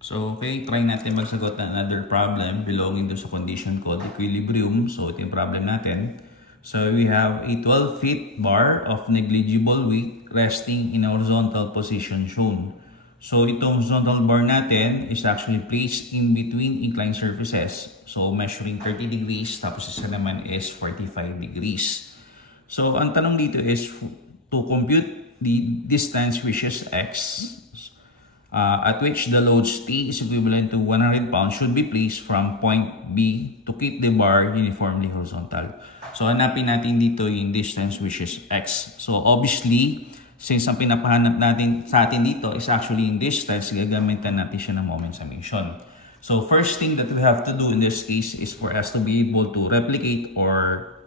So, okay, try natin magsagot ng another problem belonging to sa condition called equilibrium. So, ito yung problem natin. So, we have a 12 feet bar of negligible weight resting in a horizontal position shown. So, itong horizontal bar natin is actually placed in between inclined surfaces. So, measuring 30 degrees, tapos isa naman is 45 degrees. So, ang tanong dito is to compute the distance which is x, at which the load T is equivalent to 100 pounds should be placed from point B to keep the bar uniformly horizontal. So, hanapin natin dito yung distance which is x. So, obviously, since ang pinapahanap natin sa atin dito is actually yung distance, gagamitan natin siya ng moment summation. So, first thing that we have to do in this case is for us to be able to replicate or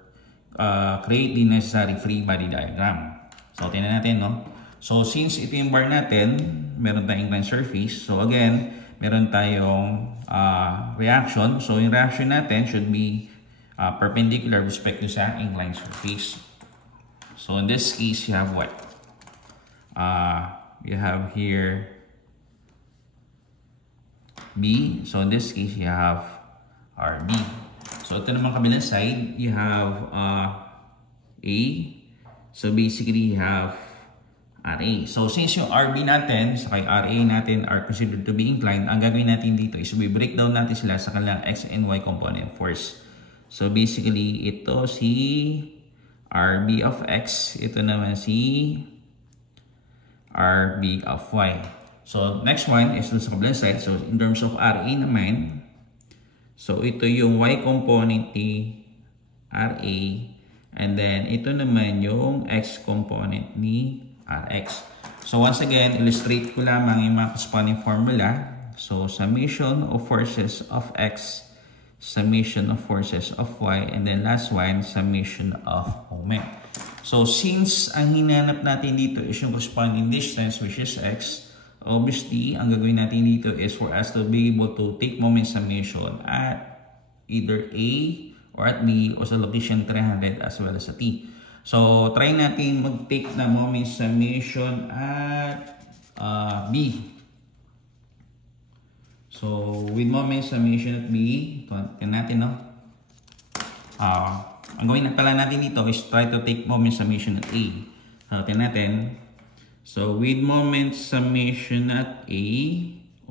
create the necessary free body diagram. So, tingnan natin, no? So, since ito yung bar natin, meron tayong inclined surface. So, again, meron tayong reaction. So, yung reaction natin should be perpendicular with respect to sa inclined surface. So, in this case, you have what? You have here B. So, in this case, you have RB. So, ito naman kabilang side, you have A. So, basically, you have RA. So, since yung RB natin sa kay RA natin are considered to be inclined, ang gagawin natin dito is we break down natin sila sa kanilang X and Y component force. So, basically, ito si RB of X. Ito naman si RB of Y. So, next one is sa kabilang side. So, in terms of RA naman, so, ito yung Y component ni RA. And then, ito naman yung X component ni Rx. So, once again, illustrate ko lamang yung mga corresponding formula. So, summation of forces of X, summation of forces of Y, and then last one, summation of moment. So, since ang hinanap natin dito is yung corresponding distance, which is X, obviously, ang gagawin natin dito is for us to be able to take moment summation at either A or at B o sa location 300 as well as sa T. So, try natin mag-take na moment summation at B. So, with moment summation at B, ito natin, no? Ang gawin na pala natin dito is try to take moment summation at A. So, ito natin. So, with moment summation at A,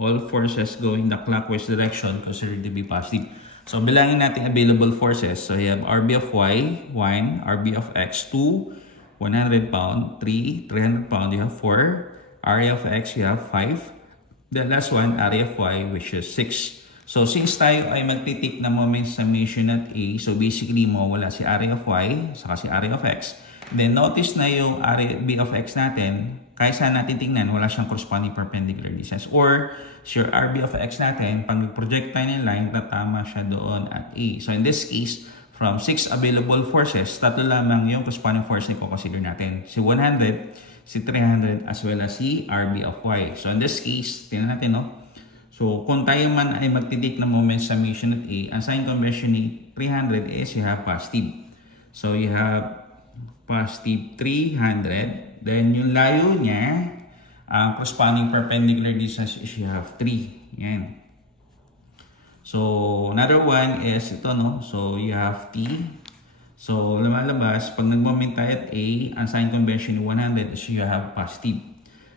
all forces going the clockwise direction considered to be positive. So, bilangin natin available forces. So, you have RB of Y, 1, RB of X, 2, 100 pound, 3, 300 pound, you have 4, area of X, you have 5. The last one, area of Y, which is 6. So, since tayo ay magtitik na moment summation at A, so basically, mawala si area of Y, saka si area of X. Then, notice na yung area B of X natin, kahit saan natin tingnan, wala siyang corresponding perpendicular distance. Or, your RB of X natin, pag nag-project tayo ng line, tatama siya doon at A. So, in this case, from 6 available forces, tatlo lamang yung corresponding force na i-consider natin. Si 100, si 300, as well as si RB of Y. So, in this case, tingnan natin, no? So, kung tayo man ay magtitik ng moment summation at A, ang sign convention ni 300 is you have positive. So, you have positive 300. Then, yung layo niya, ang corresponding perpendicular distance is you have 3. Yan. So, another one is ito, no? So, you have T. So, lumalabas, pag nag-moment tayo at A, ang sign convention ni 100 is you have positive.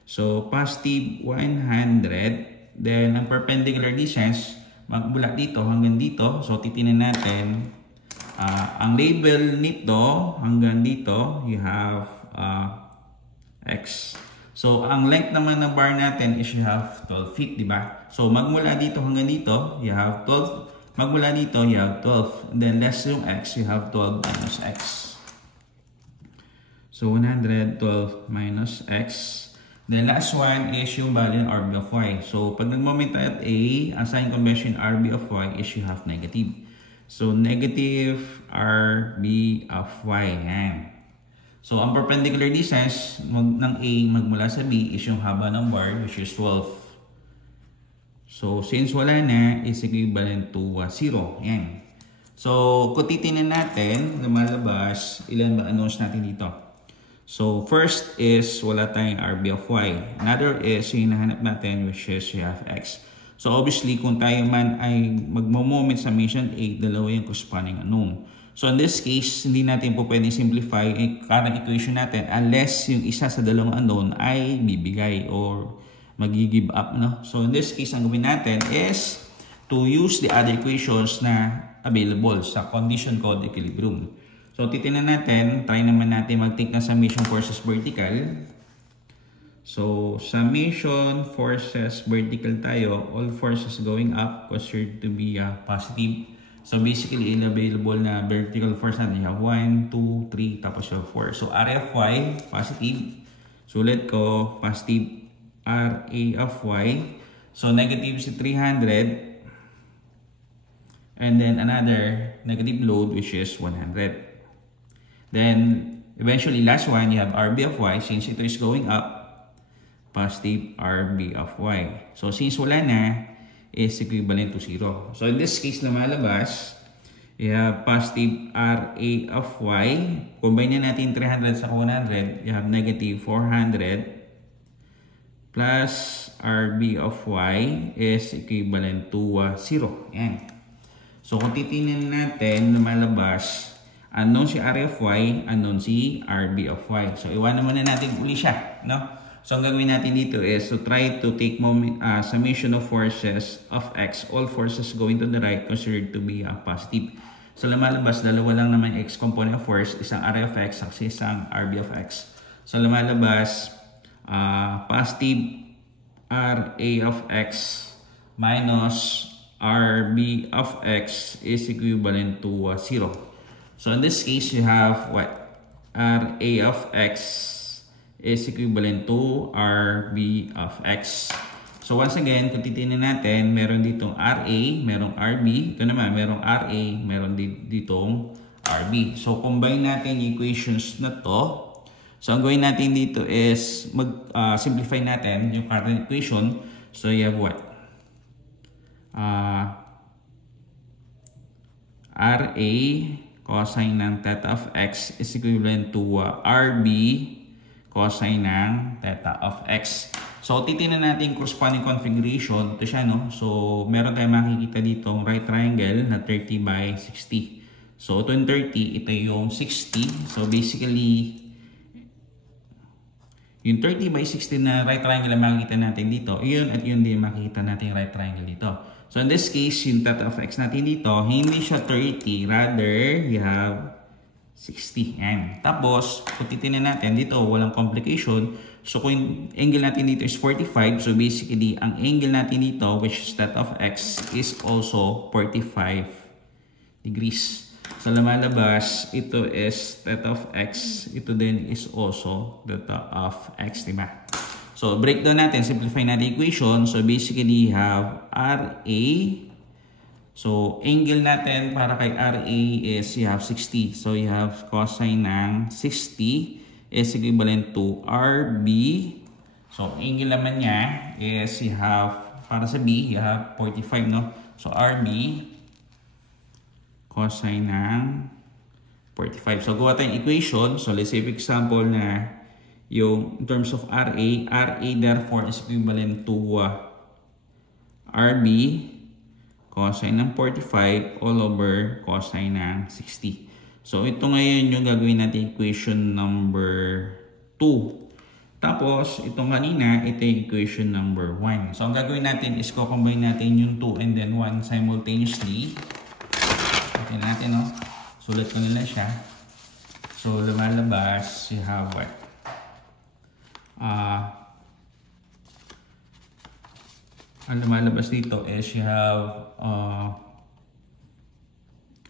So, positive 100. Then, ang perpendicular distance, magmula dito hanggang dito. So, titinan natin, ang label nito hanggang dito, you have X. So, ang length naman ng bar natin is you have 12 feet, di ba? So, magmula dito hanggang dito, you have 12. Magmula dito, you have 12. And then, less yung X, you have 12 minus X. So, 112 minus X. Then, last one is yung value ng RB of Y. So, pag nag-moment tayo at A, ang sign convention RB of Y is you have negative. So, negative RB of Y. Yan. So, ang perpendicular distance ng A magmula sa B is yung haba ng bar, which is 12. So, since wala na, is equivalent to 0. Yan. So, kung titignan natin, lumalabas, ilan ba announce natin dito? So, first is wala tayong RB of Y. Another is yung hinahanap natin, which is you have X. So obviously, kung tayo man ay magmo-moment summation A, dalawa yung corresponding unknown. So in this case, hindi natin po pwedeng simplify yung current equation natin unless yung isa sa dalawang unknown ay bibigay or mag-give up, no? So in this case, ang gawin natin is to use the other equations na available sa condition called equilibrium. So titingnan natin, try naman natin mag-take ng summation forces vertical. So summation forces vertical tayo, all forces going up considered to be positive. So basically, available na vertical force natin, you have 1, 2, 3, tapos you have 4. So RA of Y, positive. Sulit ko, positive RA of Y. So negative si 300. And then another negative load which is 100. Then eventually, last one, you have RB of Y. Since it is going up, positive RB of Y. So since wala na, is equivalent to 0. So in this case, lumalabas, you have positive RA of Y. Combine na natin 300 sa 100, you have negative 400 plus RB of Y is equivalent to 0. Yan. So kung titingnan natin, lumalabas, unknown si RA of Y, unknown si RB of Y. So iwanan muna natin uli siya, no? So, ang gagawin natin dito is to try to take summation of forces of X. All forces going to the right considered to be positive. So, lumalabas, dalawa lang naman X component of force, isang RA of X, at isang RB of X. So, lumalabas, positive RA of X minus RB of X is equivalent to 0. So, in this case, you have what? RA of X is equivalent to RB of X. So once again, kung titingnan natin, meron ditong RA, merong RB. Ito naman, merong RA, meron ditong RB. So combine natin yung equations na to. So ang gawin natin dito is mag-simplify natin yung current equation. So you have what? RA cosine ng theta of X is equivalent to RB cosine ng theta of X. So, titingnan natin yung corresponding configuration. Ito siya, no? So, meron tayong makikita dito right triangle na 30 by 60. So, ito yung 30, ito yung 60. So, basically, yung 30 by 60 na right triangle na makikita natin dito, yun at yun din makikita natin yung right triangle dito. So, in this case, yung theta of X natin dito, hindi siya 30. Rather, you have 60. Yan. Tapos, kung titingnan natin, dito walang complication. So, kung yung angle natin dito is 45, so basically, ang angle natin dito, which is theta of X, is also 45 degrees. So, lumalabas, ito is theta of X. Ito din is also theta of X, diba? So, breakdown natin, simplify natin equation. So, basically, you have RA. So, angle natin para kay RA is you have 60. So, you have cosine ng 60 is equivalent to RB. So, angle naman niya is you have, para sa B, you have 45, no? So, RB cosine ng 45. So, gawa tayong equation. So, let's say for example na yung in terms of RA therefore is equivalent to RB cosine ng 45 all over cosine ng 60. So, ito ngayon yung gagawin natin equation number 2. Tapos, itong kanina, ito yung equation number 1. So, ang gagawin natin is co-combine natin yung 2 and then 1 simultaneously. Ito natin, no? Sulat ko nila siya. So, lumalabas, you have what? Ang lumalabas dito is you have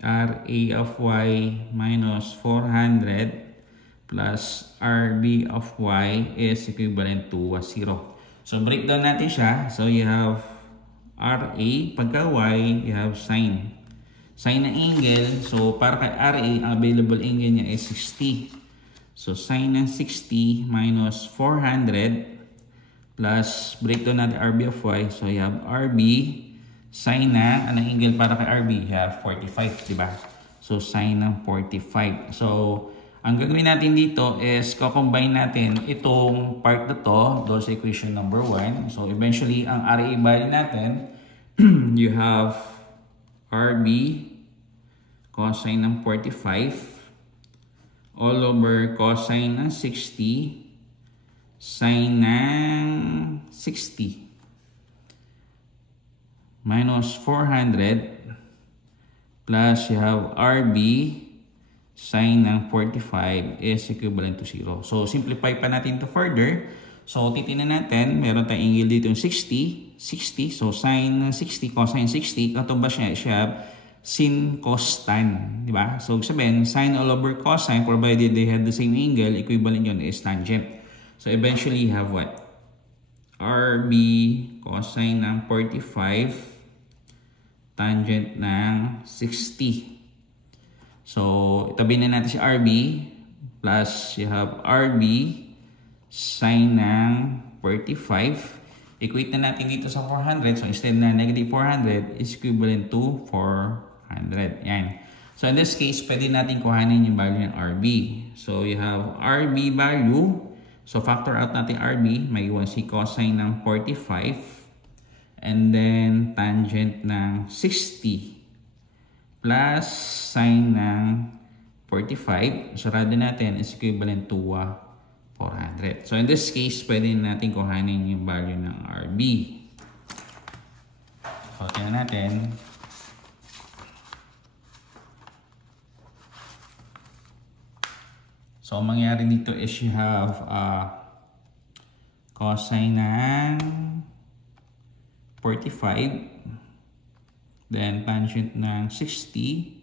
RA of Y minus 400 plus RB of Y is equivalent to 0. So, breakdown natin siya. So, you have RA, pagka Y, you have sine. Sine ng angle. So, para kay RA, ang available angle niya is 60. So, sine ng 60 minus 400 plus breakdown natin RB of Y. So, you have RB sine na, anong angle para kay RB? You have 45, diba? So, sine ng 45. So, ang gagawin natin dito is co-combine natin itong part na to doon sa equation number 1. So, eventually, ang RA value natin you have RB cosine ng 45 all over cosine ng 60 sine ng 60 minus 400 plus you have RB sine ng 45 is equivalent to 0. So, simplify pa natin to further. So, titignan natin, meron tayong angle dito yung 60. So, sine ng 60, cosine 60, katumbas niya, siya sin cos tan. Diba? So, sabihin, sine all over cosine, provided they have the same angle, equivalent yun is tangent. So, eventually, you have what? RB cosine ng 45 tangent ng 60. So, itabi na natin si RB plus you have RB sine ng 45. Equate na natin dito sa 400. So, instead na negative 400 is equivalent to 400. Yan. So, in this case, pwede natin kuhanin yung value ng RB. So, you have RB value. So, factor out natin RB. May iwan si cosine ng 45. And then, tangent ng 60 plus sine ng 45. Sarado natin is equivalent to 400. So, in this case, pwede natin kuhanin yung value ng RB. So, tingnan natin. So, ang mangyari dito is you have cosine ng 45, then tangent ng 60,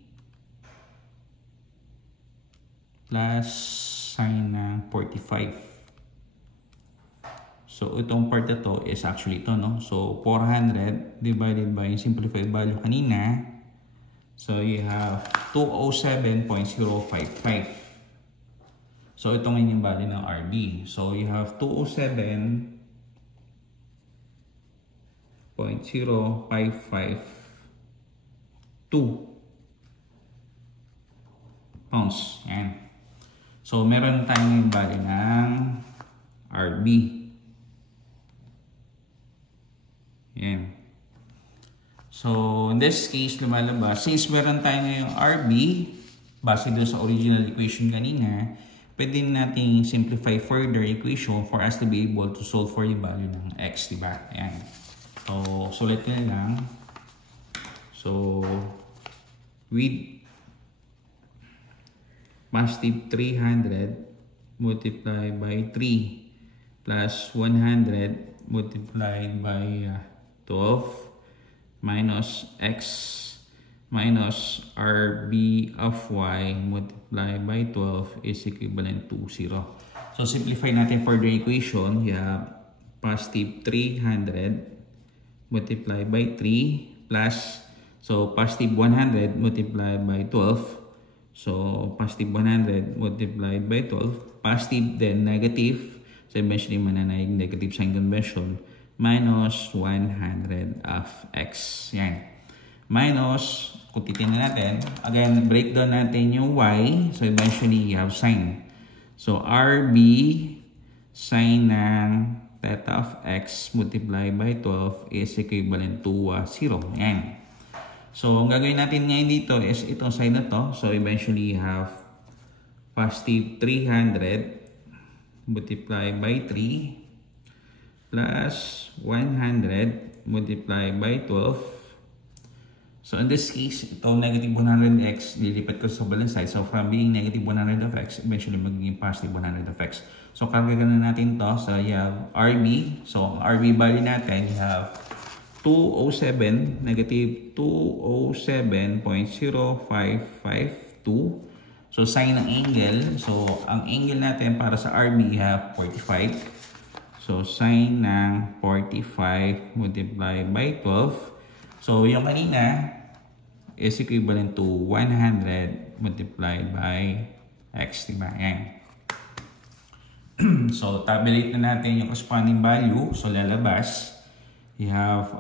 plus sine ng 45. So, itong part na to is actually ito, no? So, 400 divided by yung simplified value kanina. So, you have 207.055. So, ito ngayon yung value ng RB. So, you have 207.0552 pounds. Yan. So, meron tayong yung value ng RB. Yan. So, in this case, lumalabas, since meron tayo yung RB, base doon sa original equation kanina, pwede natin simplify further equation for us to be able to solve for yung value ng x, diba? Ayan. So, sulit na lang. So, with positive 300 multiplied by 3 plus 100 multiplied by 12 minus x minus RB of y multiplied by 12 is equivalent to 0. So, simplify natin further equation. You have positive 300 multiplied by 3 plus, so positive 100 multiplied by 12. So, positive 100 multiplied by 12. Positive then negative. So, eventually mananayag negative sign convention. Minus 100 of x. Yan. Minus, kung titignan natin, again, breakdown natin yung y. So, eventually, you have sine. So, RB sine ng theta of x multiplied by 12 is equivalent to 0. Yan. So, ang gagawin natin ngayon dito is itong side na to. So, eventually, you have positive 300 multiplied by 3 plus 100 multiplied by 12. So, in this case, ito negative 100x, lilipat ko sa balance side. So, from being negative 100 of x, eventually magiging positive 100 of x. So, kargagan na natin to. So, you have RB. So, RB value natin, you have 207, negative 207.0552. So, sine ng angle. So, ang angle natin para sa RB, you have 45. So, sine ng 45 multiplied by 12. So, yung kanina is equivalent to 100 multiplied by x, diba? Yan. So, tabulate na natin yung corresponding value. So, lalabas. You have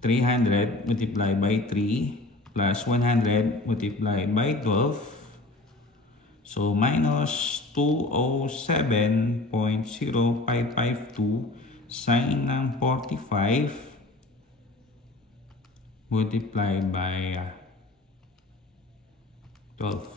300 multiplied by 3 plus 100 multiplied by 12. So, minus 207.0552 sine ng 45 multiplied by 12.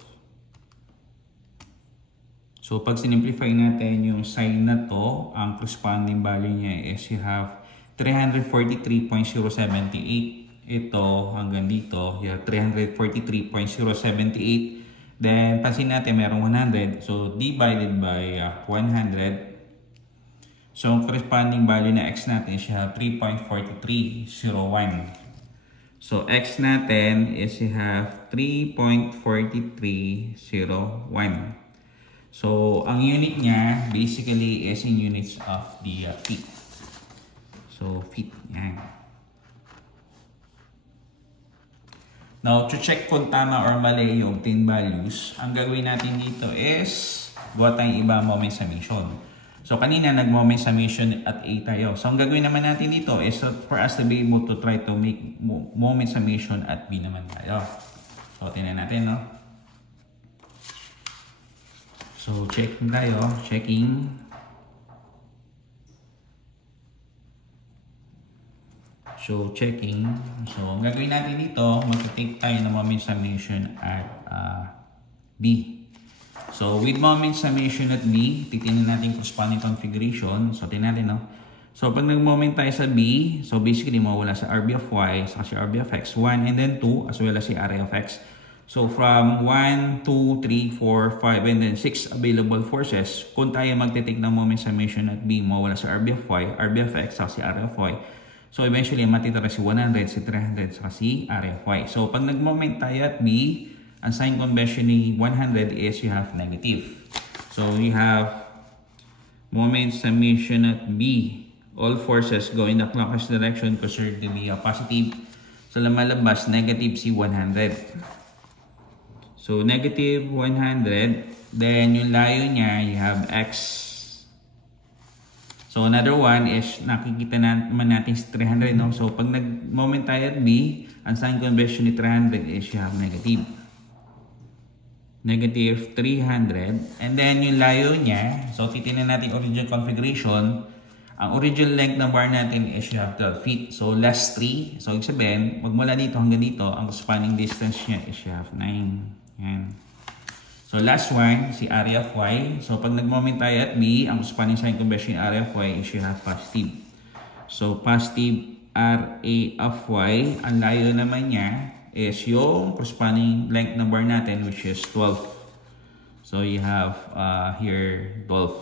So pag sinimplify natin yung sign na to, ang corresponding value niya is you have 343.078. Ito hanggang dito, you have 343.078. Then pansin natin merong 100. So divided by 100. So ang corresponding value na x natin is you have 3.4301. So x natin is you have 3.4301. So ang unit niya basically is in units of the feet. So feet, yan. Now to check kung tama or mali yung obtained values, ang gagawin natin dito is gawa tayong iba moment summation. So kanina nag-moment summation at A tayo. So ang gagawin naman natin dito is for us to be able to try to make moment summation at B naman tayo. So tingnan natin, no? So checking tayo, checking. So checking. So ang gagawin natin dito, mag-take tayo ng moment summation at B. So, with moment summation at B, titignan natin corresponding configuration. So, tingnan natin, no? So, pag nag-moment tayo sa B, so basically, mawala sa RB of Y, saka si RB of X, 1 and then 2, as well as si RA of X. So, from 1, 2, 3, 4, 5, and then 6 available forces, kung tayo magtitik ng moment summation at B, mawala sa RB of Y, RB of X, saka si RA of Y. So, eventually, matitira si 100, si 300, saka si RA of Y. So, pag nag-moment tayo at B, ang sign convention ni 100 is you have negative. So you have moment summation at B. All forces go in the clockwise direction considered to be a positive. So lumalabas negative si 100. So negative 100. Then yung layo niya, you have X. So another one is nakikita naman natin si 300. No? So pag nag-moment tayo at B, ang sign convention ni 300 is you have negative. Negative 300. And then yung layo niya, so titignan natin original configuration. Ang original length ng bar natin is you have 12 feet. So less 3. So ibig sabihin, magmula dito hanggang dito, ang spanning distance niya is you have 9. Yan. So last one, si area of Y. So pag nag-moment tayo at B, ang spanning sign convention area of Y is you have positive. So positive RA of Y, ang layo naman niya is yung corresponding length ng bar natin, which is 12. So you have here 12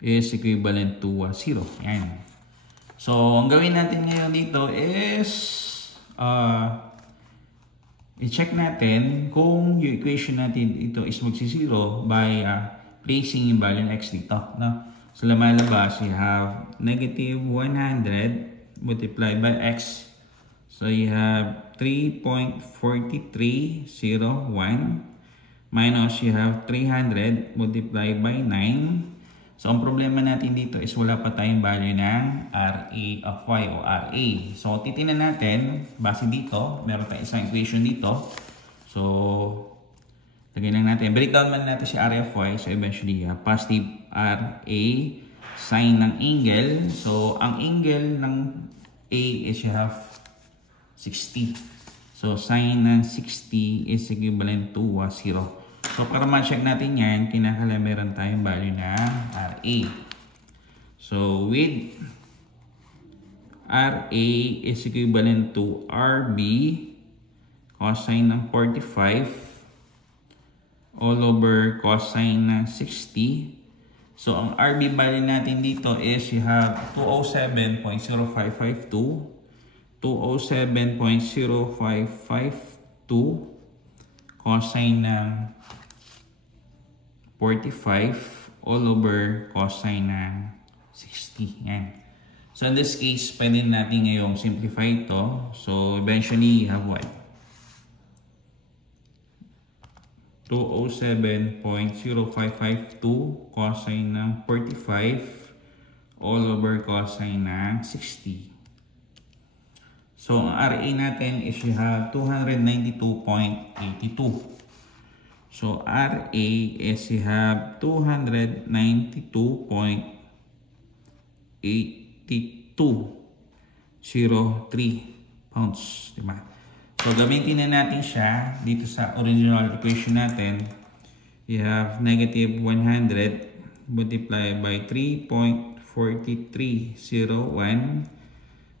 is equivalent to 0. Yan. So ang gawin natin ngayon dito is i-check natin kung yung equation natin ito is magsi-0 by placing yung value ng x dito. No? So lumalabas, you have negative 100 multiplied by x. So you have 3.4301 minus you have 300 multiplied by 9. So ang problema natin dito is wala pa tayong value ng RA of Y o RA. So titingnan natin, base dito, meron tayong isang equation dito. So lagay lang natin, breakdown man natin si RA of Y. So eventually positive RA sign ng angle. So ang angle ng A is you have 60. So sign ng 60 is equivalent to 0. So para ma-check natin yan, kinakailangan meron tayong value na RA. So with RA is equivalent to RB cosine ng 45 all over cosine ng 60. So, ang RB value natin dito is you have 207.0552, 207.0552 cosine ng 45 all over cosine ng 60. Yan. So, in this case, pwede natin ngayong simplify ito. So, eventually, you have what? 207.0552 cosine ng 45 all over cosine ng 60. So, ang RA natin is you have 292.82. So, RA is you have 292.82. pounds. Diba? So, gamitin na natin siya dito sa original equation natin. You have negative 100 multiplied by 3.4301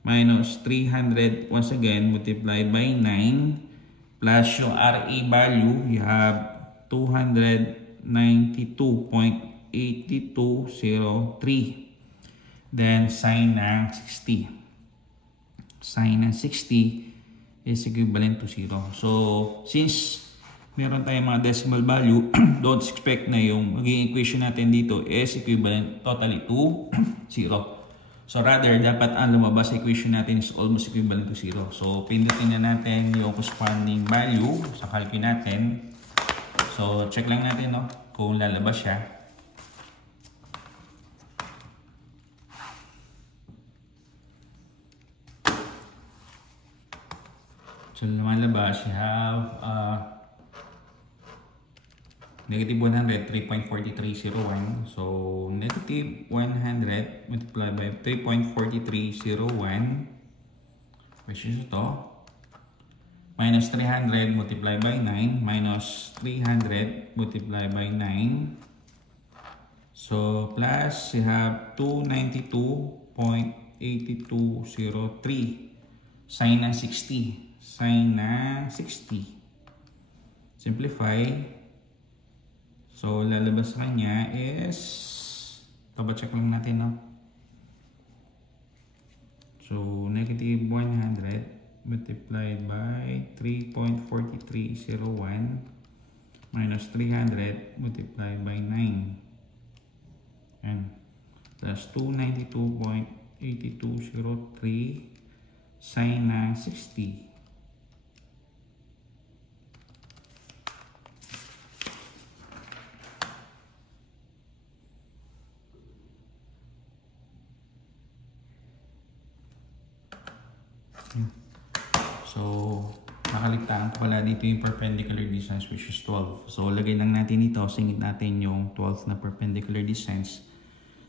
minus 300 once again multiplied by 9 plus yung RA value, you have 292.8203. Then, sine ng 60. Sine ng 60 is equivalent to 0. So, since meron tayong mga decimal value, don't expect na yung magiging equation natin dito is equivalent totally to 0. So, rather, dapat ang lumabas sa equation natin is almost equivalent to 0. So, pindutin na natin yung corresponding value sa calculate natin. So, check lang natin kung lalabas siya. So, lumalabas, you have negative 100, 3.4301. So, negative 100 multiplied by 3.4301, which is ito, minus 300 multiplied by 9, minus 300 multiplied by 9. So, plus, you have 292.8203, sine ng 60. Sine ng 60. Simplify. So, lalabas sa kanya is, check lang natin, So, negative 100 multiplied by 3.4301 minus 300 multiplied by 9. And plus 292.8203 sine ng 60. So, nakaligtaan ko pala dito yung perpendicular distance which is 12. So, lagay lang natin dito, singit natin yung 12 na perpendicular distance.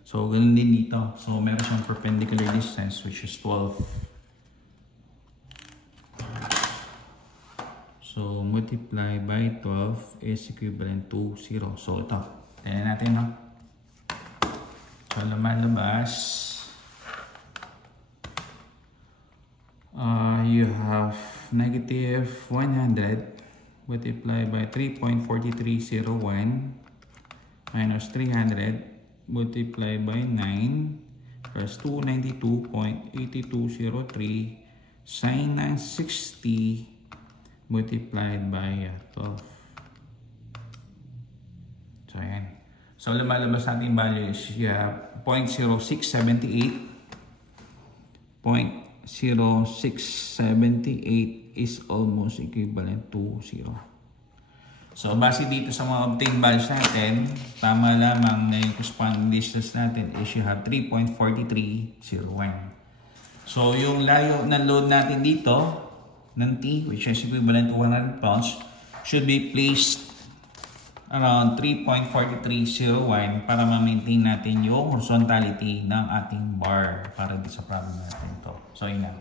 So, ganun din dito. So, meron siyang perpendicular distance which is 12. So, multiply by 12 is equivalent to 0. So, ito. Tignan natin, So, lumalabas. You have negative 100 multiplied by 3.4301 minus 300 multiplied by 9 plus 292.8203 sine ng 60 multiplied by 12. So, ayan. So, lumalabas natin value is 0.0678. 0.0678 is almost equivalent to 0. So, base dito sa mga obtained values natin, tama lamang na yung corresponding distance natin is you have 3.4301. So, yung layo ng load natin dito, ng T, which is equivalent to 100 pounds, should be placed around 3.4301 para ma-maintain natin yung horizontality ng ating bar para dito sa problem natin ito. So, yun lang.